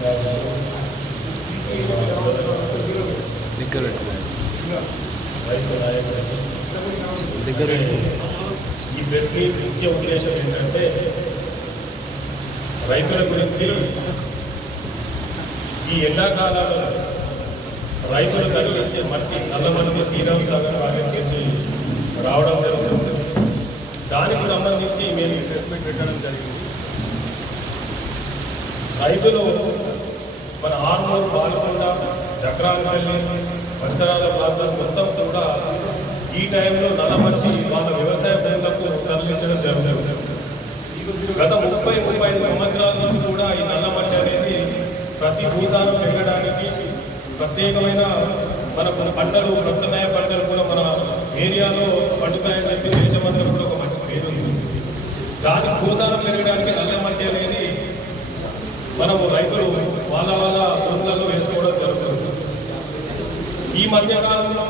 దగ్గర రైతు నాయకుడికి దగ్గర ఈ ప్రెస్ మీట్ ముఖ్య ఉద్దేశం ఏంటంటే రైతుల గురించి ఈ ఎండాకాలంలో రైతులు తరలించే మట్టి నల్లమట్టి శ్రీరామ్ సాగర్ ప్రాజెక్ట్ నుంచి రావడం జరుగుతుంది. దానికి సంబంధించి మేము ఈ ప్రెస్ మీట్ పెట్టడం జరిగింది. రైతులు మన ఆర్మూరు, బాల్కొండ, జక్రాన్పల్లి పరిసరాల ప్రాంతాలు మొత్తం కూడా ఈ టైంలో నల్లమట్టి వాళ్ళ వ్యవసాయ భూములకు తరలించడం జరుగుతుంది. గత 30-35 సంవత్సరాల నుంచి కూడా ఈ నల్లమట్టి అనేది ప్రతి భూసారం పెరగడానికి ప్రత్యేకమైన మనకు పంటలు, ప్రత్యామ్నాయ పంటలు కూడా మన ఏరియాలో పండుతాయని చెప్పి దేశమంతా కూడా ఒక మంచి పేరుంది. దానికి భూసారం పెరగడానికి నల్లమట్టి అనేది మనము రైతులు వాళ్ళ భూములలో వేసుకోవడం జరుగుతుంది. ఈ మధ్యకాలంలో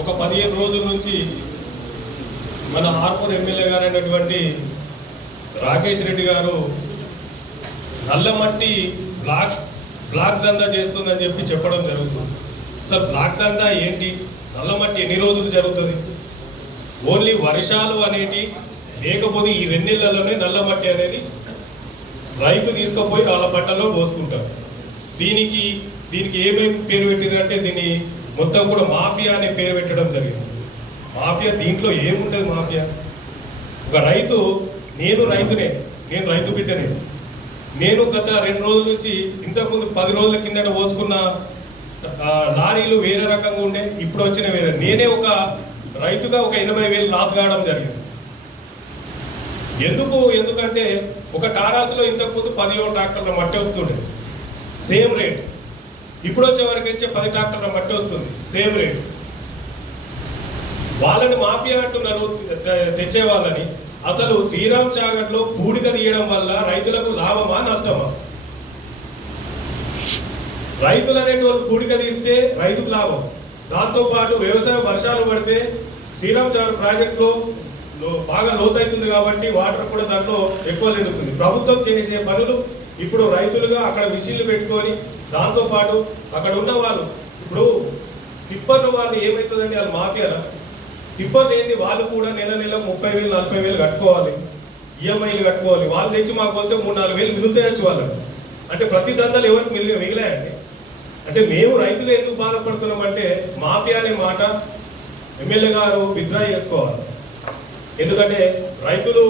ఒక 15 రోజుల నుంచి మన ఆర్మూర్ ఎమ్మెల్యే గారైనటువంటి రాకేష్ రెడ్డి గారు నల్లమట్టి బ్లాక్ దందా చేస్తుందని చెప్పి చెప్పడం జరుగుతుంది. అసలు బ్లాక్ దందా ఏంటి? నల్లమట్టి ఎన్ని రోజులు జరుగుతుంది? ఓన్లీ వర్షాలు అనేటి లేకపోతే ఈ 2 నెలల్లోనే నల్లమట్టి అనేది రైతు తీసుకుపోయి వాళ్ళ పంటల్లో పోసుకుంటారు. దీనికి ఏమేమి పేరు పెట్టినంటే దీన్ని మొత్తం కూడా మాఫియా అనే పేరు పెట్టడం జరిగింది. మాఫియా దీంట్లో ఏముంటుంది? మాఫియా ఒక రైతు, నేను రైతు బిడ్డనే. నేను గత 2 రోజుల నుంచి, ఇంతకుముందు 10 రోజుల కిందట పోసుకున్న లారీలు వేరే రకంగా ఉండే, ఇప్పుడు వచ్చిన వేరే. నేనే ఒక రైతుగా ఒక 80,000 లాస్ కావడం జరిగింది. ఎందుకంటే ఒక టారాసులో ఇంతకుముందు 17 ట్రాక్టర్ల మట్టి వస్తుండే, సేమ్ రేట్. ఇప్పుడు వచ్చే వరకు వచ్చే 10 ట్రాక్టర్ల మట్టి వస్తుంది, సేమ్ రేట్. వాళ్ళని మాఫియా అంటున్నారు తెచ్చే వాళ్ళని. అసలు శ్రీరామ్ సాగర్లో పూడిక తీయడం వల్ల రైతులకు లాభమా నష్టమా? రైతులు అనేటువంటి పూడిక తీస్తే రైతుకు లాభం. దాంతోపాటు వ్యవసాయం వర్షాలు పడితే శ్రీరామ్ సాగర్ ప్రాజెక్టులో బాగా లోతైతుంది కాబట్టి వాటర్ కూడా దాంట్లో ఎక్కువ నిండుతుంది. ప్రభుత్వం చేసే పనులు ఇప్పుడు రైతులుగా అక్కడ మిషన్లు పెట్టుకొని, దాంతోపాటు అక్కడ ఉన్న వాళ్ళు ఇప్పుడు టిప్పర్లు వాళ్ళు ఏమవుతుందండి, వాళ్ళు మాఫియాలా? టిప్పర్ లేని వాళ్ళు కూడా నెల 30,000-40,000 కట్టుకోవాలి, ఈఎంఐలు కట్టుకోవాలి. వాళ్ళు తెచ్చి మాకు వస్తే 3-4 మిగులుతాయచ్చు వాళ్ళకు. అంటే ప్రతి దందాలు ఎవరికి మిగిలాయండి? అంటే మేము రైతులు ఎందుకు బాధపడుతున్నామంటే మాఫియా అనే మాట ఎమ్మెల్యే గారు విత్డ్రా చేసుకోవాలి. ఎందుకంటే రైతులు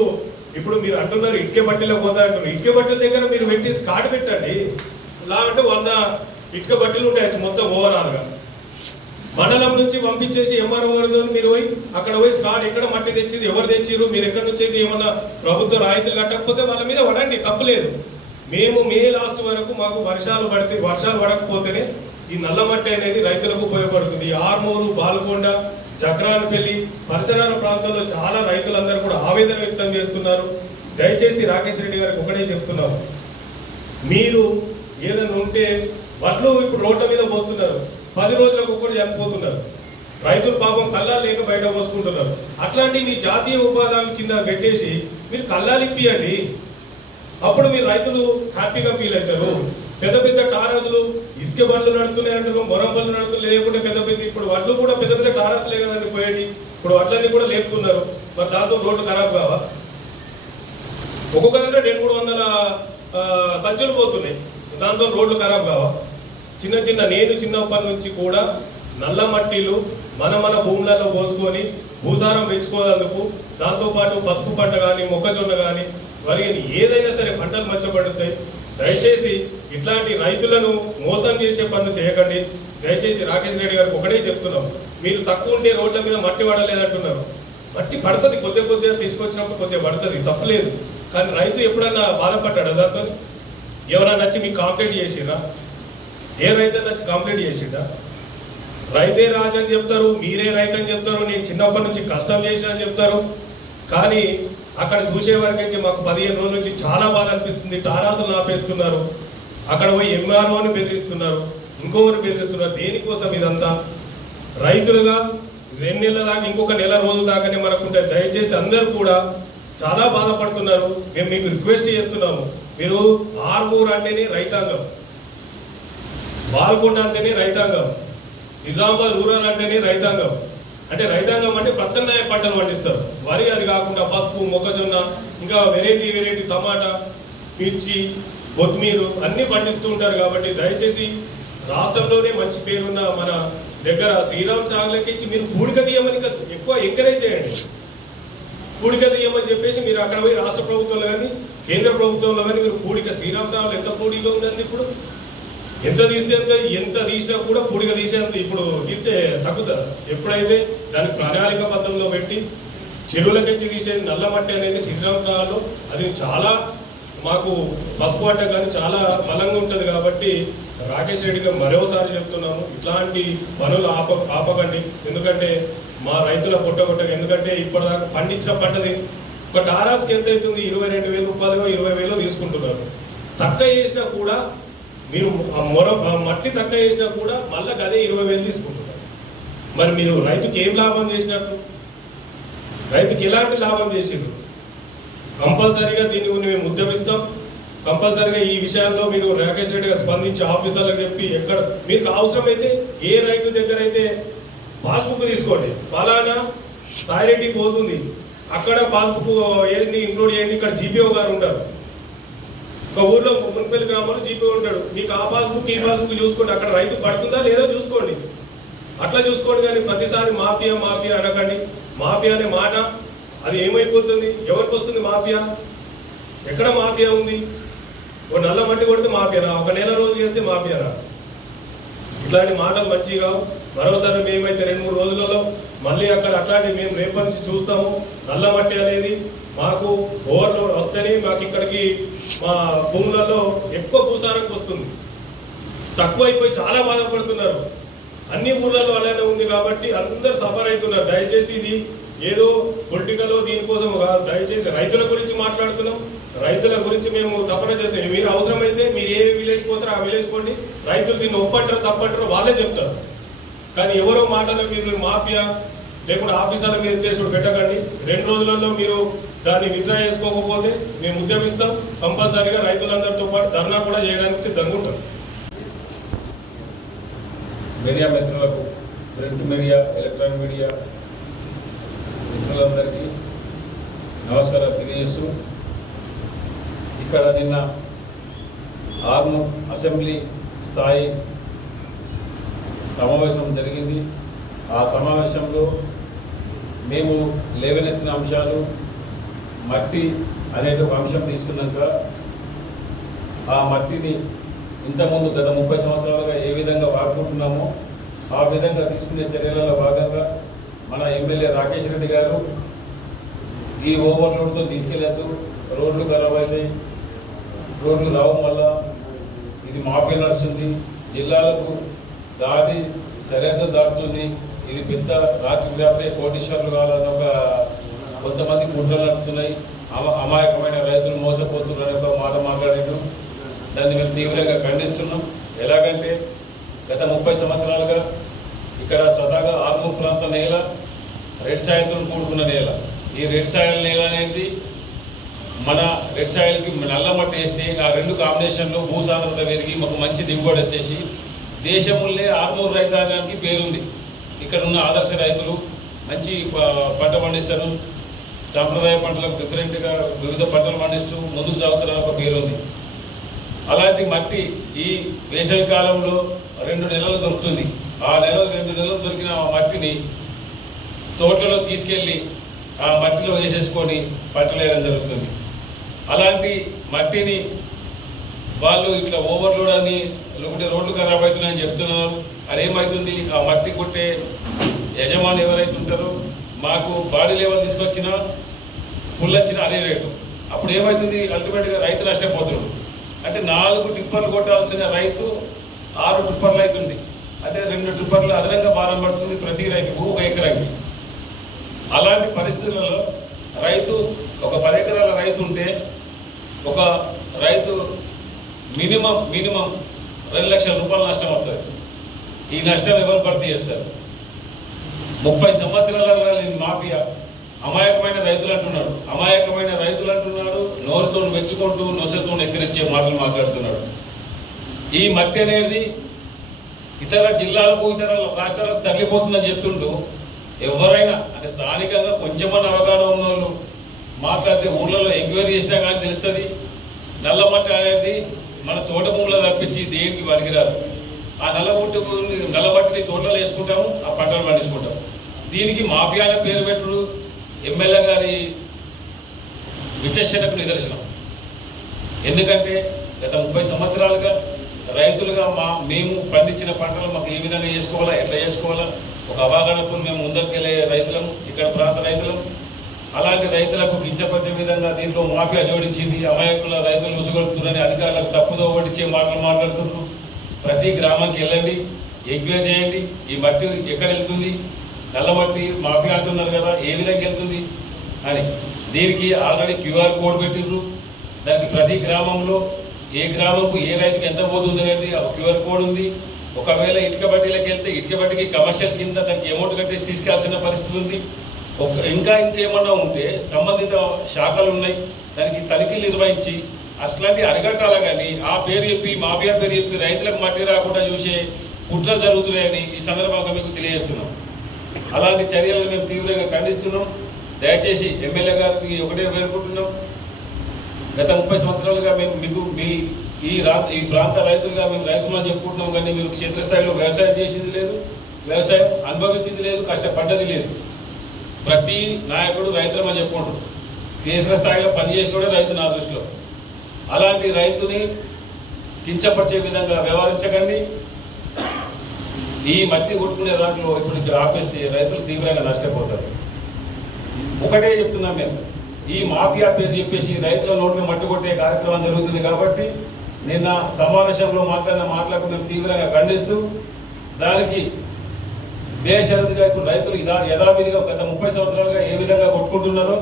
ఇప్పుడు మీరు అంటున్నారు ఇటుక బట్టీలో పోతా అంటున్నారు. ఇటుక బట్టల దగ్గర మీరు పెట్టి స్కాట్ పెట్టండి. ఇలా అంటే 100 ఇటుక బట్టలు ఉంటాయచ్చు మొత్తం ఓవరాల్గా. మండలం నుంచి పంపించేసి ఎంఆర్ఓ గారితో మీరు పోయి అక్కడ పోయి స్కాట్ ఎక్కడ మట్టి తెచ్చింది, ఎవరు తెచ్చిరు, మీరు ఎక్కడి నుంచి అయితే ఏమన్నా ప్రభుత్వ రాయితీలు కట్టకపోతే వాళ్ళ మీద పడండి, తప్పులేదు. మేము మే లాస్ట్ వరకు మాకు వర్షాలు పడకపోతేనే ఈ నల్లమట్టి అనేది రైతులకు ఉపయోగపడుతుంది. ఆర్మూరు, బాల్కొండ, జక్రాన్పల్లి పరిసరాల ప్రాంతాల్లో చాలా రైతులందరూ కూడా ఆవేదన వ్యక్తం చేస్తున్నారు. దయచేసి రాకేష్ రెడ్డి గారికి ఒకటే చెప్తున్నాము, మీరు ఏదైనా ఉంటే వడ్లు ఇప్పుడు రోడ్ల మీద పోస్తున్నారు, 10 రోజులకు ఒక్కటి చనిపోతున్నారు. రైతులు పాపం కల్లాలు లేక బయట పోసుకుంటున్నారు. అట్లాంటి మీ జాతీయ ఉపాధి కింద పెట్టేసి మీరు కల్లాలు ఇప్పియండి. అప్పుడు మీరు రైతులు హ్యాపీగా ఫీల్ అవుతారు. పెద్ద టారాసులు ఇసుక బండ్లు నడుతున్నాయి అంటారు, మొరం బండ్లు నడుతున్నాయి, లేకుంటే ఇప్పుడు వడ్లు కూడా పెద్ద టారాసులే కదండి పోయేటి. ఇప్పుడు వడ్లన్నీ కూడా లేపుతున్నారు. మరి దాంతో రోడ్లు ఖరాబ్ కావా? ఒక్కొక్క దగ్గర 200-300 సంచులు పోతున్నాయి, దాంతో రోడ్లు ఖరాబ్ కావా? నేను చిన్నప్పటి నుంచి కూడా నల్ల మట్టిలు మన భూములలో పోసుకొని భూసారం పెంచుకోవడానికి, దాంతోపాటు పసుపు పంట కానీ, మొక్కజొన్న కానీ, వరి ఏదైనా సరే పంటలు మంచబడుతాయి. దయచేసి ఇట్లాంటి రైతులను మోసం చేసే పనులు చేయకండి. దయచేసి రాకేష్ రెడ్డి గారికి ఒకటే చెప్తున్నాం, మీరు తక్కువ ఉంటే రోడ్ల మీద మట్టి పడలేదంటున్నారు. మట్టి పడుతుంది, కొద్దిగా తీసుకొచ్చినప్పుడు కొద్దిగా పడుతుంది, తప్పులేదు. కానీ రైతు ఎప్పుడన్నా బాధపడ్డాడా దాంతో? ఎవరన్నా వచ్చి మీకు కంప్లైంట్ చేసిరా? ఏ రైతు వచ్చి కంప్లైంట్ చేసిండా? రైతే రాజు అని చెప్తారు, మీరే రైతు అని చెప్తారు, నేను చిన్నప్పటి నుంచి కష్టం చేసిన అని చెప్తారు. కానీ అక్కడ చూసే వరకు మాకు 15 రోజుల నుంచి చాలా బాధ అనిపిస్తుంది. టారాసులు ఆపేస్తున్నారు, అక్కడ పోయి ఎంఆర్ఓని బెదిరిస్తున్నారు, ఇంకొకరు బెదిరిస్తున్నారు. దేనికోసం ఇదంతా? రైతులుగా 2 నెలల దాకా, ఇంకొక నెల రోజుల దాకానే మనకుంటే దయచేసి అందరూ కూడా చాలా బాధపడుతున్నారు. మేము మీకు రిక్వెస్ట్ చేస్తున్నాము, మీరు ఆర్మూర్ అంటేనే రైతాంగం, బాల్కొండ అంటేనే రైతాంగం, నిజామాబాద్ రూరల్ అంటేనే రైతాంగం. అంటే రైతాంగం అంటే ప్రత్యామ్నాయ పంటలు పండిస్తారు. వరి అది కాకుండా పసుపు, మొక్కజొన్న, ఇంకా వెరైటీ టమాటా, మిర్చి, కొత్తిమీర అన్నీ పండిస్తూ ఉంటారు. కాబట్టి దయచేసి రాష్ట్రంలోనే మంచి పేరున్న మన దగ్గర శ్రీరామ్ సాగర్కి ఇచ్చి మీరు పూడిక తీయమని ఎక్కువ ఎంకరేజ్ చేయండి. పూడిక తీయమని చెప్పేసి మీరు అక్కడ పోయి రాష్ట్ర ప్రభుత్వంలో కానీ కేంద్ర ప్రభుత్వంలో కానీ మీరు పూడిక శ్రీరామ్ సాగర్లో ఎంత పూడిక ఉందండి, ఇప్పుడు ఎంత తీసినా కూడా పూడిక తీసేంత ఇప్పుడు తీస్తే తగ్గుతుంది. ఎప్పుడైతే దానికి ప్రణాళికాబద్ధంలో పెట్టి చెరువులకించి తీసేది నల్ల మట్టి అనేది శ్రీరామ్ సాగర్లో అది చాలా మాకు పసుపు పంట కానీ చాలా బలంగా ఉంటుంది. కాబట్టి రాకేష్ రెడ్డి గారు మరోసారి చెప్తున్నాము, ఇట్లాంటి పనులు ఆపకండి. ఎందుకంటే మా రైతుల పొట్టగొట్టక, ఎందుకంటే ఇప్పటిదాకా పండించిన పంటది ఒక టారాస్కి ఎంత అవుతుంది, 22,000 రూపాయలు 20,000 తీసుకుంటున్నారు. తక్కువ చేసినా కూడా మీరు మట్టి తక్కువ చేసినా కూడా మళ్ళీ అదే 20,000 తీసుకుంటున్నారు. మరి మీరు రైతుకి ఏం లాభం చేసినట్టు? రైతుకి ఎలాంటి లాభం చేసిర్రు? కంపల్సరీగా దీన్ని మేము ఉద్యమిస్తాం. కంపల్సరీగా ఈ విషయాల్లో మీరు రాకేష్ రెడ్డి గారు స్పందించి ఆఫీసర్లకు చెప్పి ఎక్కడ మీకు అవసరమైతే ఏ రైతు దగ్గర అయితే పాస్బుక్ తీసుకోండి, ఫలానా సాయిరెడ్డికి పోతుంది, అక్కడ పాస్బుక్ ఏంటి ఇంక్లూడ్ చేయండి. ఇక్కడ జీపీఓ గారు ఉంటారు, ఒక ఊర్లో మున్సిపల్ గ్రామంలో జీపీఓ ఉంటాడు. మీకు ఆ పాస్బుక్ ఈ పాస్బుక్ చూసుకోండి, అక్కడ రైతు పడుతుందా లేదా చూసుకోండి. అట్లా చూసుకోండి. కానీ ప్రతిసారి మాఫియా అనకండి. మాఫియా అనే మాట అది ఏమైపోతుంది, ఎవరికి వస్తుంది మాఫియా? ఎక్కడ మాఫియా ఉంది? ఒక నల్ల మట్టి కొడితే మాఫియానా? ఒక నెల రోజులు చేస్తే మాఫియానా? ఇట్లాంటి మాటలు మంచిగా. మరోసారి మేమైతే 2-3 రోజులలో మళ్ళీ అక్కడ అట్లాంటివి మేము రేపటి నుంచి చూస్తాము. నల్ల మట్టి అనేది మాకు ఓవర్లోడ్ వస్తేనే మాకు ఇక్కడికి మా భూములలో ఎక్కువ భూసారం వస్తుంది. తక్కువ అయిపోయి చాలా బాధపడుతున్నారు. అన్ని ఊర్లలో అలానే ఉంది కాబట్టి అందరు సఫర్ అవుతున్నారు. దయచేసి ఇది ఏదో పొలిటికల్ దీనికోసం కాదు, దయచేసి రైతుల గురించి మాట్లాడుతున్నాం. రైతుల గురించి మేము తప్పన చేస్తాం. మీరు అవసరమైతే మీరు ఏ విలేజ్ పోతారో ఆ విలేజ్ పోండి, రైతులు దీన్ని ఒప్పంటారో తప్పంటారో వాళ్ళే చెప్తారు. కానీ ఎవరో మాటలు మీరు మాఫియా లేకుండా ఆఫీసర్ల మీద ఎత్తేసుడు పెట్టకండి. 2 రోజులలో మీరు దాన్ని విత్డ్రా చేసుకోకపోతే మేము ఉద్యమిస్తాం. కంపల్సరీగా రైతులందరితో పాటు ధర్నా కూడా చేయడానికి సిద్ధంగా ఉంటాం. మీడియా మిత్రులకు, ప్రింట్ మీడియా, ఎలక్ట్రానిక్ మీడియా మిత్రులందరికీ నమస్కారాలు తెలియజేస్తూ, ఇక్కడ నిన్న ఆర్మూర్ అసెంబ్లీ స్థాయి సమావేశం జరిగింది. ఆ సమావేశంలో మేము లేవనెత్తిన అంశాలు, మట్టి అనే ఒక అంశం తీసుకున్నాక ఆ మట్టిని ఇంతకుముందు గత 30 సంవత్సరాలుగా ఏ విధంగా వాడుకుంటున్నామో ఆ విధంగా తీసుకునే చర్యలలో భాగంగా మన ఎమ్మెల్యే రాకేష్ రెడ్డి గారు ఈ ఓవర్లోడ్తో తీసుకెళ్ళద్దు, రోడ్లు ఖరాబ్ అవుతాయి, రోడ్లు రావడం వల్ల ఇది మాఫియా నడుస్తుంది, జిల్లాలకు దాటి సరిహద్దు దాటుతుంది, ఇది పెద్ద రాత్రి కోటీశ్వర్లు కావాలని ఒక కొంతమంది కుట్రలు నడుపుతున్నాయి, అమాయకమైన రైతులు మోసపోతున్నారని ఒక మాట మాట్లాడారు. దాన్ని మేము తీవ్రంగా ఖండిస్తున్నాం. ఎలాగంటే గత 30 సంవత్సరాలుగా ఇక్కడ స్వతహాగా ఆర్మూర్ ప్రాంత నేల రెడ్ సాయిల్తో కూడుకున్న నేల. ఈ రెడ్ సాయిల్ నేల అనేది మన రెడ్ సాయిల్కి నల్ల మట్టి వేస్తే ఆ 2 కాంబినేషన్లో భూసాంద్రత పెరిగి మాకు మంచి దిగుబడి వచ్చేసి దేశముల్లే ఆర్మూర్ రైతాంగానికి పేరుంది. ఇక్కడ ఉన్న ఆదర్శ రైతులు మంచి పంట పండిస్తారు, సాంప్రదాయ పంటలకు డిఫరెంట్గా వివిధ పంటలు పండిస్తూ ముందుకు సాగుతున్న ఒక పేరుంది. అలాంటి మట్టి ఈ వేసవి కాలంలో 2 నెలలు దొరుకుతుంది. ఆ 2 నెలలు దొరికిన మట్టిని తోటలో తీసుకెళ్ళి ఆ మట్టిలో వేసేసుకొని పంటలు వేయడం జరుగుతుంది. అలాంటి మట్టిని వాళ్ళు ఇట్లా ఓవర్లోడ్ అని లేకుంటే రోడ్లు ఖరాబ్ అవుతున్నాయని చెప్తున్నారు. అదేమవుతుంది, ఆ మట్టి కొట్టే యజమాని ఎవరైతే ఉంటారో మాకు బాడీ లెవెల్ తీసుకొచ్చినా ఫుల్ వచ్చినా అదే రేటు. అప్పుడు ఏమవుతుంది, అల్టిమేట్గా రైతు నష్టపోతున్నాడు. అంటే 4 టిప్పర్లు కొట్టాల్సిన రైతు 6 టిప్పర్లు అవుతుంది. అంటే 2 టిప్పర్లు అదనంగా భారం పడుతుంది ప్రతి రైతుకు 1 ఎకరాకి. అలాంటి పరిస్థితులలో రైతు ఒక 10 ఎకరాల రైతు ఉంటే ఒక రైతు మినిమం 2 లక్షల రూపాయలు నష్టం అవుతుంది. ఈ నష్టం ఎవరు భర్తీ చేస్తారు? 30 సంవత్సరాల మాఫియా అమాయకమైన రైతులు అంటున్నాడు. అమాయకమైన రైతులు అంటున్నాడు, నోరుతో మెచ్చుకుంటూ నొసతో ఎక్కిరించే మాటలు మాట్లాడుతున్నాడు. ఈ మట్టి అనేది ఇతర జిల్లాలకు ఇతర రాష్ట్రాలకు తరలిపోతుందని చెప్తుంటూ ఎవరైనా అంటే స్థానికంగా కొంచెమన్నా అవగాహన ఉన్న వాళ్ళు మాట్లాడితే ఊళ్ళలో ఎంక్వైరీ చేసినా కానీ తెలుస్తుంది. నల్లమట్టి అనేది మన తోట భూములో తప్పించి దేనికి పనికిరాదు. ఆ నల్లమట్టిని తోటలో వేసుకుంటాము, ఆ పంటలు పండించుకుంటాము. దీనికి మాఫియా అనే పేరు పెట్టుడు ఎమ్మెల్యే గారి విచక్షణకు నిదర్శనం. ఎందుకంటే గత 30 సంవత్సరాలుగా రైతులుగా మేము పండించిన పంటలు మాకు ఏ విధంగా చేసుకోవాలా, ఎట్లా చేసుకోవాలా ఒక అవగాహనతో మేము ముందరికెళ్ళే రైతులం, ఇక్కడ ప్రాంత రైతులం. అలాంటి రైతులకు కించపరిచే విధంగా దీంట్లో మాఫియా జోడించింది, అమాయకుల రైతులు ఉసుగొలుపుతున్నారని అధికారులకు తప్పుదో ఓడించే మాటలు మాట్లాడుతున్నారు. ప్రతి గ్రామానికి వెళ్ళండి, ఎంక్వైరీ చేయండి, ఈ మట్టి ఎక్కడ వెళ్తుంది, నల్లమట్టి మాఫియా అంటున్నారు కదా, ఏ విధంగా వెళ్తుంది అని. దీనికి ఆల్రెడీ క్యూఆర్ కోడ్ పెట్టిండ్రు. దానికి ప్రతి గ్రామంలో ఏ గ్రామంకు ఏ రైతుకి ఎంత పోతుంది అనేది క్యూఆర్ కోడ్ ఉంది. ఒకవేళ ఇటుక బట్టీలకు వెళ్తే ఇటుక బట్టికి కమర్షియల్ కింద దానికి అమౌంట్ కట్టేసి తీసుకెళ్లాల్సిన పరిస్థితి ఉంది. ఇంకేమన్నా ఉంటే సంబంధిత శాఖలు ఉన్నాయి, దానికి తనిఖీలు నిర్వహించి అట్లాంటి అరిగట్టాల. కానీ ఆ పేరు చెప్పి మాఫియా పేరు చెప్పి రైతులకు మట్టి రాకుండా చూసే కుట్రలు జరుగుతున్నాయని ఈ సందర్భంగా మీకు తెలియజేస్తున్నాం. అలాంటి చర్యలను మేము తీవ్రంగా ఖండిస్తున్నాం. దయచేసి ఎమ్మెల్యే గారికి ఒకటే వేడుకుంటున్నాం, గత 30 సంవత్సరాలుగా మేము ఈ ప్రాంత రైతులుగా మేము రైతులను చెప్పుకుంటున్నాం. కానీ మీరు క్షేత్రస్థాయిలో వ్యవసాయం చేసింది లేదు, వ్యవసాయం అనుభవించింది లేదు, కష్టపడ్డది లేదు. ప్రతి నాయకుడు రైతులమని చెప్పుకుంటారు, క్షేత్రస్థాయిలో పనిచేసినోడే రైతు నా దృష్టిలో. అలాంటి రైతుని కించపరిచే విధంగా వ్యవహరించకండి. ఈ మట్టి కొట్టుకునే దాంట్లో ఇప్పుడు ఇక్కడ ఆపేస్తే రైతులు తీవ్రంగా నష్టపోతారు. ఒకటే చెప్తున్నాం మేము, ఈ మాఫియా పేరు చెప్పేసి రైతుల నోట్లో మట్టి కొట్టే కార్యక్రమం జరుగుతుంది. కాబట్టి నిన్న సమావేశంలో మాట్లాడిన మాటలకు మేము తీవ్రంగా ఖండిస్తూ దానికి బేషరతుగా ఇప్పుడు రైతులు యథావిధిగా గత 30 సంవత్సరాలుగా ఏ విధంగా కొట్టుకుంటున్నారో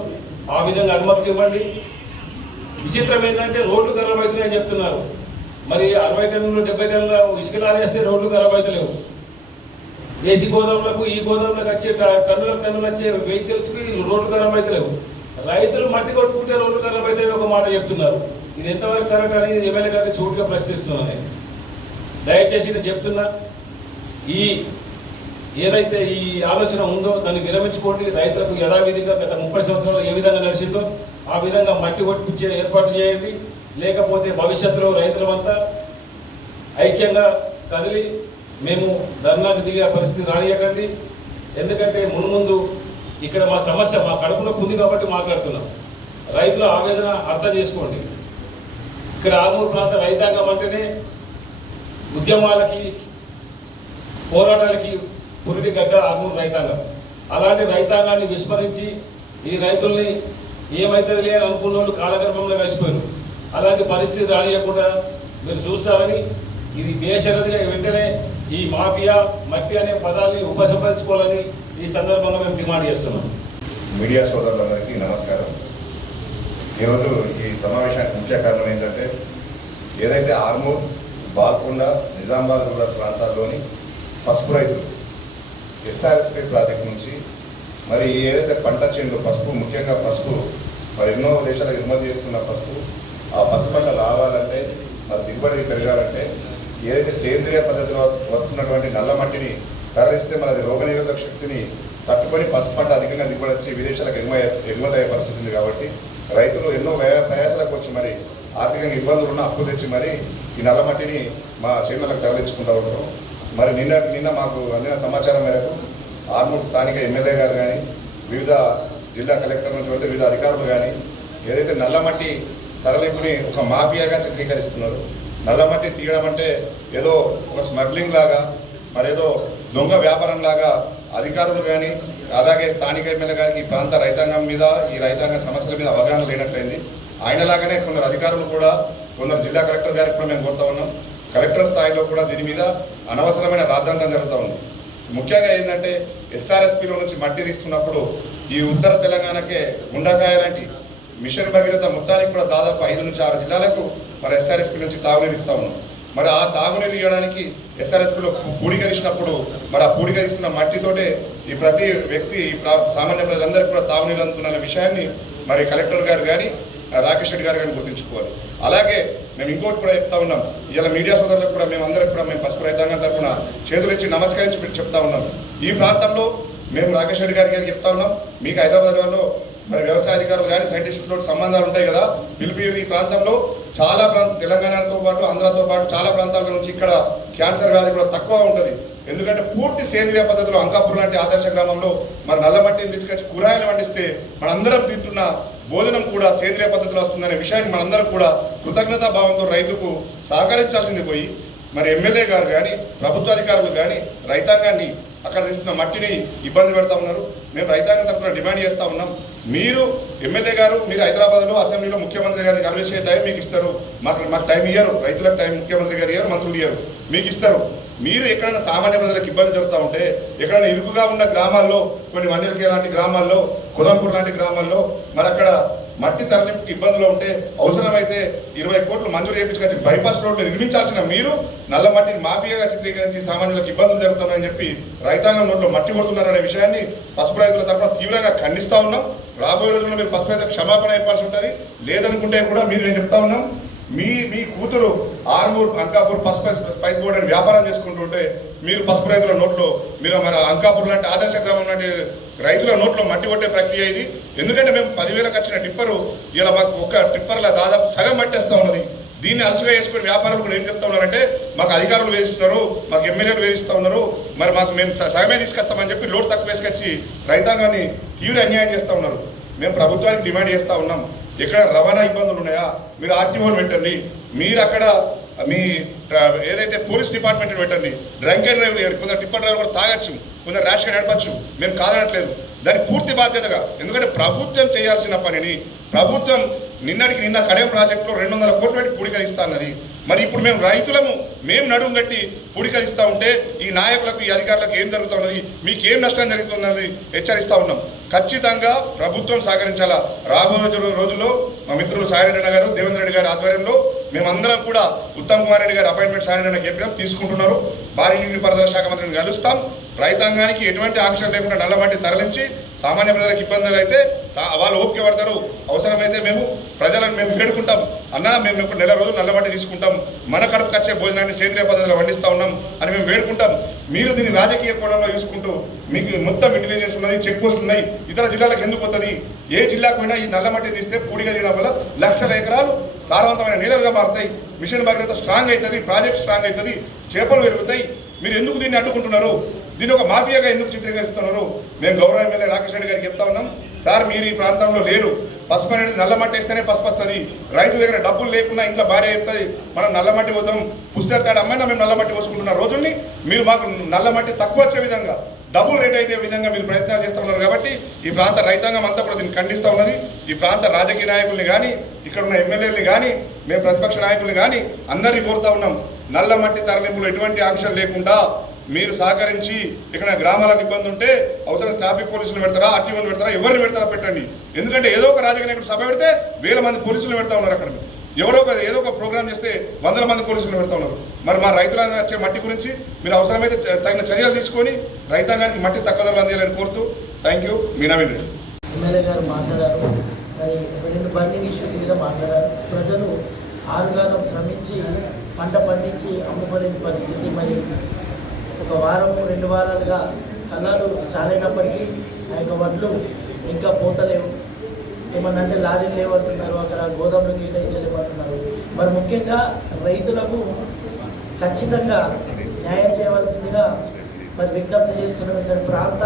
ఆ విధంగా అనుమతులు ఇవ్వండి. విచిత్రం ఏంటంటే రోడ్లు ఖరాబ్ అవుతున్నాయని చెప్తున్నారు. మరి 60 టన్నులు 70 టన్నుల ఇసుక లారేస్తే రోడ్లు ఖరాబ్ అవుతలేవు. ఏసీ గోదాములకు ఈ గోదాములకు వచ్చే టన్నులకు వచ్చే వెహికల్స్కి రోడ్లు ఖరాబ్ అవుతలేవు. రైతులు మట్టి కొట్టుకుంటే రోడ్లు ఖరాబ్ అవుతాయని ఒక మాట చెప్తున్నారు. ఇది ఎంతవరకు కరెక్ట్ అనేది ఎమ్మెల్యే గారిని సూటిగా ప్రశ్నిస్తున్నాను నేను. దయచేసి నేను చెప్తున్నా, ఏదైతే ఈ ఆలోచన ఉందో దాన్ని విరమించుకోండి. రైతులకు యథావిధిగా గత 30 సంవత్సరాలు ఏ విధంగా నడిచిందో ఆ విధంగా మట్టి కొట్టించే ఏర్పాటు చేయండి. లేకపోతే భవిష్యత్తులో రైతులమంతా ఐక్యంగా కదిలి మేము ధర్నాకు దిగే పరిస్థితి రానియకండి. ఎందుకంటే మున్ముందు ఇక్కడ మా సమస్య మా కడుపులో ఉంది కాబట్టి మాట్లాడుతున్నాం. రైతుల ఆవేదన అర్థం చేసుకోండి. ఇక్కడ ఆర్మూరు ప్రాంత రైతాంగం అంటేనే ఉద్యమాలకి పోరాటాలకి పురిటి గడ్డ ఆర్మూరు రైతాంగం. అలాంటి రైతాంగాన్ని విస్మరించి ఈ రైతుల్ని ఏమైతుంది లేని అనుకున్న వాళ్ళు కాలగర్భంలో కలిసిపోయారు. అలాంటి పరిస్థితి రానియకుండా మీరు చూస్తారని ఇది బేషరతుగా వెంటనే ఈ మాఫియా మట్టి అనే పదాన్ని ఉపసంహరించుకోవాలని ఈ సందర్భంగా మేము డిమాండ్ చేస్తున్నాం. మీడియా సోదరులందరికీ నమస్కారం. ఈరోజు ఈ సమావేశానికి ముఖ్య కారణం ఏంటంటే ఏదైతే ఆర్మూర్, బాల్కొండ, నిజామాబాద్ రూరల్ ప్రాంతాల్లోని పసుపు రైతులు ఎస్ఆర్ఎస్పీ ప్రాజెక్ట్ నుంచి మరి ఏదైతే పంట చేనులు పసుపు, ముఖ్యంగా పసుపు మరి ఎన్నో దేశాలకు ఎగుమతి చేస్తున్న పసుపు, ఆ పసుపు పంట రావాలంటే మరి దిగుబడి పెరగాలంటే ఏదైతే సేంద్రియ పద్ధతిలో వస్తున్నటువంటి నల్ల మట్టిని తరలిస్తే మరి అది రోగనిరోధక శక్తిని తట్టుకొని పసుపు పంట అధికంగా దిగుబడి వచ్చి విదేశాలకు ఎగుమతి అయ్యే పరిస్థితి ఉంది. కాబట్టి రైతులు ఎన్నో ప్రయాసాలకు వచ్చి మరి ఆర్థికంగా ఇబ్బందులు ఉన్న అప్పులు తెచ్చి మరి ఈ నల్ల మట్టిని మా చేనులకు తరలించుకుంటూ ఉంటాం. మరి నిన్న మాకు అందిన సమాచారం మేరకు ఆర్మూర్ స్థానిక ఎమ్మెల్యే గారు కానీ వివిధ జిల్లా కలెక్టర్ నుంచి పడితే వివిధ అధికారులు కానీ ఏదైతే నల్లమట్టి తరలింపుని ఒక మాఫియాగా చిత్రీకరిస్తున్నారు. నల్లమట్టి తీయడం అంటే ఏదో ఒక స్మగ్లింగ్ లాగా, మరేదో దొంగ వ్యాపారం లాగా అధికారులు కానీ అలాగే స్థానిక ఎమ్మెల్యే గారికి ఈ ప్రాంత రైతాంగం మీద, ఈ రైతాంగ సమస్యల మీద అవగాహన లేనట్లయింది. ఆయనలాగానే కొందరు అధికారులు కూడా, కొందరు జిల్లా కలెక్టర్ గారికి కూడా మేము కోరుతా ఉన్నాం. కలెక్టర్ స్థాయిలో కూడా దీని మీద అనవసరమైన రాద్ధాంతం జరుగుతూ ఉంది. ముఖ్యంగా ఏంటంటే ఎస్ఆర్ఎస్పీలో నుంచి మట్టి తీస్తున్నప్పుడు ఈ ఉత్తర తెలంగాణకే గుండకాయ లాంటి మిషన్ భగీరథ మొత్తానికి కూడా దాదాపు 5 నుంచి 6 జిల్లాలకు మరి ఎస్ఆర్ఎస్పీ నుంచి తాగునీరు ఇస్తూ ఉన్నాం. మరి ఆ తాగునీరు ఇవ్వడానికి ఎస్ఆర్ఎస్పీలో పూడిక తీసినప్పుడు మరి ఆ పూడిక తీస్తున్న మట్టితోటే ఈ ప్రతి వ్యక్తి, సామాన్య ప్రజలందరికీ కూడా తాగునీరు అందుతున్న విషయాన్ని మరి కలెక్టర్ గారు కానీ రాకేష్ రెడ్డి గారు కానీ గుర్తుంచుకోవాలి. అలాగే మేము ఇంకోటి కూడా చెప్తా ఉన్నాం, ఇలా మీడియా సోదరులకు కూడా మేము అందరికి కూడా మేము పసుపు రైతాంగం తరఫున చేతులు ఇచ్చి నమస్కరించి చెప్తా ఉన్నాం. ఈ ప్రాంతంలో మేము రాకేష్ రెడ్డి గారికి చెప్తా ఉన్నాం, మీకు హైదరాబాద్లో మరి వ్యవసాయ అధికారులు కానీ సైంటిస్టులతో సంబంధాలు ఉంటాయి కదా, పిలిపి ఈ ప్రాంతంలో చాలా తెలంగాణతో పాటు ఆంధ్రాతో పాటు చాలా ప్రాంతాల నుంచి ఇక్కడ క్యాన్సర్ వ్యాధి కూడా తక్కువ ఉంటుంది. ఎందుకంటే పూర్తి సేంద్రియ పద్ధతిలో అంకాపూర్ లాంటి ఆదర్శ గ్రామంలో మరి నల్ల మట్టిని తీసుకొచ్చి కూరగాయలు పండిస్తే మనందరం తింటున్న భోజనం కూడా సేంద్రియ పద్ధతిలో వస్తుందనే విషయాన్ని మనందరం కూడా కృతజ్ఞతా భావంతో రైతుకు సహకరించాల్సింది పోయి మరి ఎమ్మెల్యే గారు కానీ ప్రభుత్వ అధికారులు కానీ రైతాంగాన్ని అక్కడ తీస్తున్న మట్టిని ఇబ్బంది పెడతా ఉన్నారు. మేము రైతాంగం తరఫున డిమాండ్ చేస్తూ ఉన్నాం, మీరు ఎమ్మెల్యే గారు మీరు హైదరాబాద్లో అసెంబ్లీలో ముఖ్యమంత్రి గారిని కలిసే టైం మీకు ఇస్తారు, మాకు టైం ఇయ్యరు, రైతులకు టైం ముఖ్యమంత్రి గారు ఇయ్యరు, మంత్రులు ఇయ్యరు, మీకు ఇస్తారు. మీరు ఎక్కడైనా సామాన్య ప్రజలకు ఇబ్బంది జరుగుతూ ఉంటే ఎక్కడైనా ఇరుకుగా ఉన్న గ్రామాల్లో కొన్ని వన్యలకే లాంటి గ్రామాల్లో కొదంపూర్ లాంటి గ్రామాల్లో మరి అక్కడ మట్టి తరలింపుకి ఇబ్బందులు ఉంటే అవసరమైతే 20 కోట్లు మంజూరు చేయించుకొచ్చి బైపాస్ రోడ్లు నిర్మించాల్సిన మీరు నల్ల మట్టిని మాఫియాగా చిత్రీకరించి సామాన్యులకు ఇబ్బందులు జరుగుతున్నాయని చెప్పి రైతాంగం నోట్లో మట్టి కొడుతున్నారనే విషయాన్ని పసుపు రైతుల తరఫున తీవ్రంగా ఖండిస్తూ ఉన్నాం. రాబోయే రోజుల్లో మీరు పసుపు రైతులకు క్షమాపణ ఇవ్వాల్సి ఉంటుంది. లేదనుకుంటే కూడా మీరు నేను చెప్తా ఉన్నాం, మీ కూతురు ఆర్మూర్ అంకాపూర్ పసుపు స్పైస్ బోర్డ్ అని వ్యాపారం చేసుకుంటుంటే మీరు పసుపు రైతుల నోట్లో మీరు మరి అంకాపూర్ లాంటి ఆదర్శ గ్రామం లాంటి రైతుల నోట్లో మట్టి కొట్టే ప్రక్రియ ఇది. ఎందుకంటే మేము 10,000కి వచ్చిన టిప్పరు ఇలా మాకు ఒక టిప్పర్ల దాదాపు సగం మట్టేస్తూ ఉన్నది. దీన్ని అలసుగా చేసుకుని వ్యాపారులు కూడా ఏం చెప్తా ఉన్నారంటే మాకు అధికారులు వేధిస్తున్నారు, మాకు ఎమ్మెల్యేలు వేధిస్తూ ఉన్నారు, మరి మాకు మేము సగమే తీసుకొస్తామని చెప్పి లోడ్ తక్కువ వేసుకొచ్చి రైతాంగాన్ని తీవ్ర అన్యాయం చేస్తూ ఉన్నారు. మేము ప్రభుత్వానికి డిమాండ్ చేస్తూ ఉన్నాం, ఎక్కడ రవాణా ఇబ్బందులు ఉన్నాయా మీరు ఆర్టీఓని పెట్టండి, మీరు అక్కడ మీ ఏదైతే పోలీస్ డిపార్ట్మెంట్ని పెట్టండి. డ్రంక్ అండ్ డ్రైవ్ కొందరు టిప్పర్ డ్రైవర్ కూడా తాగొచ్చు, కొందరు ర్యాష్గా నడపచ్చు, మేము కాదనట్లేదు, దానికి పూర్తి బాధ్యతగా. ఎందుకంటే ప్రభుత్వం చేయాల్సిన పనిని ప్రభుత్వం నిన్న కడెం ప్రాజెక్టులో 200 కోట్లు పెట్టి పూడిక ఇస్తా అన్నది. మరి ఇప్పుడు మేము రైతులము మేము నడుము కట్టి పూడిక ఇస్తూ ఉంటే ఈ నాయకులకు ఈ అధికారులకు ఏం జరుగుతున్నది, మీకు ఏం నష్టం జరుగుతున్నది హెచ్చరిస్తూ ఉన్నాం. ఖచ్చితంగా ప్రభుత్వం సహకరించాలా. రాబోయే రోజుల్లో మా మిత్రులు సాయిరెడ్డి గారు దేవేంద్ర రెడ్డి గారి ఆధ్వర్యంలో మేమందరం కూడా ఉత్తమ్ కుమార్ రెడ్డి గారి అపాయింట్మెంట్ సాయిరెడ్డి చెప్పినాం, తీసుకుంటున్నారు. భారీ నీటిపారుదల శాఖ మంత్రిని కలుస్తాం. రైతాంగానికి ఎటువంటి ఆంక్షలు లేకుండా నల్ల మట్టి తరలించి సామాన్య ప్రజలకు ఇబ్బందులు అయితే వాళ్ళు ఓపిక పడతారు. అవసరమైతే మేము ప్రజలను మేము వేడుకుంటాం, అన్నా మేము ఇప్పుడు నెల రోజులు నల్ల మట్టి తీసుకుంటాం, మన కడుపుకు వచ్చే భోజనాన్ని సేంద్రియ పద్ధతిలో వండిస్తూ ఉన్నాం అని మేము వేడుకుంటాం. మీరు దీన్ని రాజకీయ కోణంలో చూసుకుంటూ మీకు మొత్తం ఇంటెలిజెన్స్ ఉన్నది, చెక్ పోస్ట్ ఉన్నాయి, ఇతర జిల్లాలకు ఎందుకు వస్తుంది? ఏ జిల్లాకు పోయినా ఈ నల్ల మట్టి తీస్తే పూడిగా తీయడం వల్ల లక్షల ఎకరాలు సారవంతమైన నీళ్ళుగా మారుతాయి, మిషన్ భగీరథ స్ట్రాంగ్ అవుతుంది, ప్రాజెక్ట్ స్ట్రాంగ్ అవుతుంది, చేపలు పెరుగుతాయి. మీరు ఎందుకు దీన్ని అడ్డుకుంటున్నారు? దీన్ని ఒక మాఫియాగా ఎందుకు చిత్రీకరిస్తున్నారు? మేము గౌరవ ఎమ్మెల్యే రాకేష్ రెడ్డి గారికి చెప్తా ఉన్నాం, సార్ మీరు ఈ ప్రాంతంలో లేరు, పసుపు అనేది నల్ల మట్టి వేస్తేనే పసుపు వస్తుంది, రైతు దగ్గర డబ్బులు లేకుండా ఇంట్లో భార్య చెప్తుంది మనం నల్ల మట్టి పోతాం, పుస్తకాడు అమ్మైనా మేము నల్ల మట్టి పోసుకుంటున్న రోజుల్ని మీరు మాకు నల్ల మట్టి తక్కువ వచ్చే విధంగా డబ్బులు రేట్ అయితే విధంగా మీరు ప్రయత్నాలు చేస్తూ ఉన్నారు. కాబట్టి ఈ ప్రాంత రైతాంగం అంతా కూడా దీన్ని ఖండిస్తూ ఉన్నది. ఈ ప్రాంత రాజకీయ నాయకుల్ని కానీ ఇక్కడ ఉన్న ఎమ్మెల్యేలని కానీ మేము ప్రతిపక్ష నాయకుల్ని కానీ అందరినీ కోరుతా ఉన్నాం, నల్ల మట్టి తరలింపులు ఎటువంటి ఆంక్షలు లేకుండా మీరు సహకరించి ఇక్కడ గ్రామాలకు ఇబ్బంది ఉంటే అవసరం ట్రాఫిక్ పోలీసులు పెడతారా, ఆర్టీఓని పెడతారా, ఎవరిని పెడతారా పెట్టండి. ఎందుకంటే ఏదో ఒక రాజకీయ నాయకుడు సభ పెడితే 1000 మంది పోలీసులు పెడతా ఉన్నారు, అక్కడ ఏదో ఒక ప్రోగ్రామ్ చేస్తే 100 మంది పోలీసులు పెడతా ఉన్నారు. మరి మా రైతులకు వచ్చే మట్టి గురించి మీరు అవసరమైతే తగిన చర్యలు తీసుకొని రైతాంగానికి మట్టి తక్కువ ధరలు అందియాలని కోరుతూ thank you. Me Naveen Reddy MLA గారు మాట్లాడారు, మరి 2 బర్నింగ్ ఇష్యూస్ మీద మాట్లాడారు. ప్రజలు ఆరుగాలం శ్రమించి పంట పండించి అమ్ముకునే పరిస్థితి, మరి ఒక వారం 2 వారాలుగా కళ్ళాలు చాలైనప్పటికీ ఆ యొక్క వడ్లు ఇంకా పోతలేవు. ఏమన్నంటే లారీలు లేవంటున్నారు, అక్కడ గోదాములు కేటాయించలేమంటున్నారు. మరి ముఖ్యంగా రైతులకు ఖచ్చితంగా న్యాయం చేయవలసిందిగా మరి విజ్ఞప్తి చేస్తున్నాం. ఇక్కడ ప్రాంత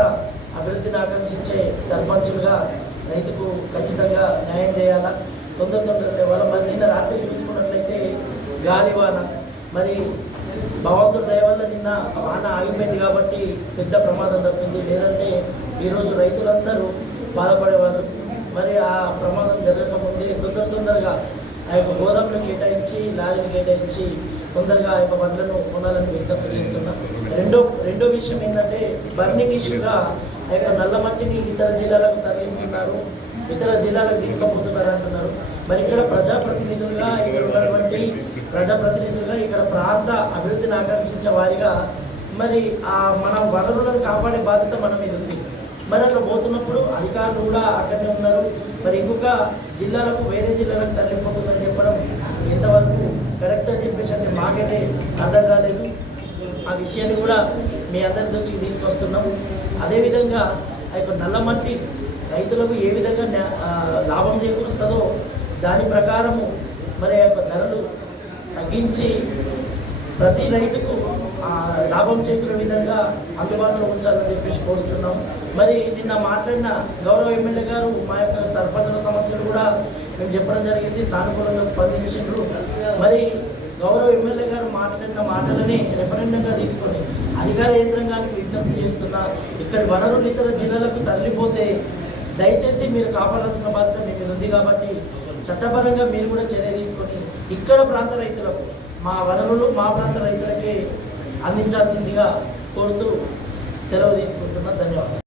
అభివృద్ధిని ఆకాంక్షించే సర్పంచులుగా రైతుకు ఖచ్చితంగా న్యాయం చేయాలా, తొందరగా వాళ్ళ. మరి నిన్న రాత్రి చూసుకున్నట్లయితే గాలివాన, మరి భగవంతుడి దయ వల్ల నిన్న వాన ఆగిపోయింది కాబట్టి పెద్ద ప్రమాదం తప్పింది, లేదంటే ఈరోజు రైతులందరూ బాధపడేవాళ్ళు. మరి ఆ ప్రమాదం జరగకముందే తొందరగా ఆ యొక్క గోదాములు కేటాయించి లారీలు కేటాయించి తొందరగా ఆ యొక్క బండ్లను కొనాలని విజ్ఞప్తి చేస్తున్నాం. రెండో విషయం ఏంటంటే బర్నింగ్ ఇష్యూగా ఆ యొక్క నల్ల మట్టిని ఇతర జిల్లాలకు తరలిస్తున్నారు, ఇతర జిల్లాలకు తీసుకుపోతున్నారు అంటున్నారు. మరి ఇక్కడ ప్రజాప్రతినిధులుగా ఇక్కడ ఉన్నటువంటి ఇక్కడ ప్రాంత అభివృద్ధిని ఆకాంక్షించే వారిగా మరి మన వనరులను కాపాడే బాధ్యత మన మీద ఉంది. మరి అట్లా పోతున్నప్పుడు అధికారులు కూడా అక్కడనే ఉన్నారు. మరి ఇంకొక జిల్లాలకు వేరే జిల్లాలకు తరలిపోతుందని చెప్పడం ఎంతవరకు కరెక్ట్ అని చెప్పేసి అంటే మాకైతే అర్థం కాలేదు. ఆ విషయాన్ని కూడా మీ అందరి దృష్టికి తీసుకొస్తున్నాం. అదేవిధంగా ఆ యొక్క నల్ల మట్టి రైతులకు ఏ విధంగా లాభం చేకూరుస్తుందో దాని ప్రకారము మరి ఆ యొక్క ధరలు తగ్గించి ప్రతి రైతుకు లాభం చేకూరే విధంగా అందుబాటులో ఉంచాలని చెప్పేసి కోరుతున్నాం. మరి నిన్న మాట్లాడిన గౌరవ ఎమ్మెల్యే గారు మా యొక్క సర్పంచుల సమస్యలు కూడా మేము చెప్పడం జరిగింది, సానుకూలంగా స్పందించారు. మరి గౌరవ ఎమ్మెల్యే గారు మాట్లాడిన మాటలని రెఫరెండంగా తీసుకొని అధికార యంత్రాంగానికి విజ్ఞప్తి చేస్తున్నా, ఇక్కడి వనరులు ఇతర జిల్లాలకు తరలిపోతే దయచేసి మీరు కాపాడాల్సిన బాధ్యత మీ మీద ఉంది. కాబట్టి చట్టపరంగా మీరు కూడా చర్య తీసుకొని ఇక్కడ ప్రాంత రైతులకు మా వనరులు మా ప్రాంత రైతులకే అందించాల్సిందిగా కోరుతూ సెలవు తీసుకుంటున్నా. ధన్యవాదాలు.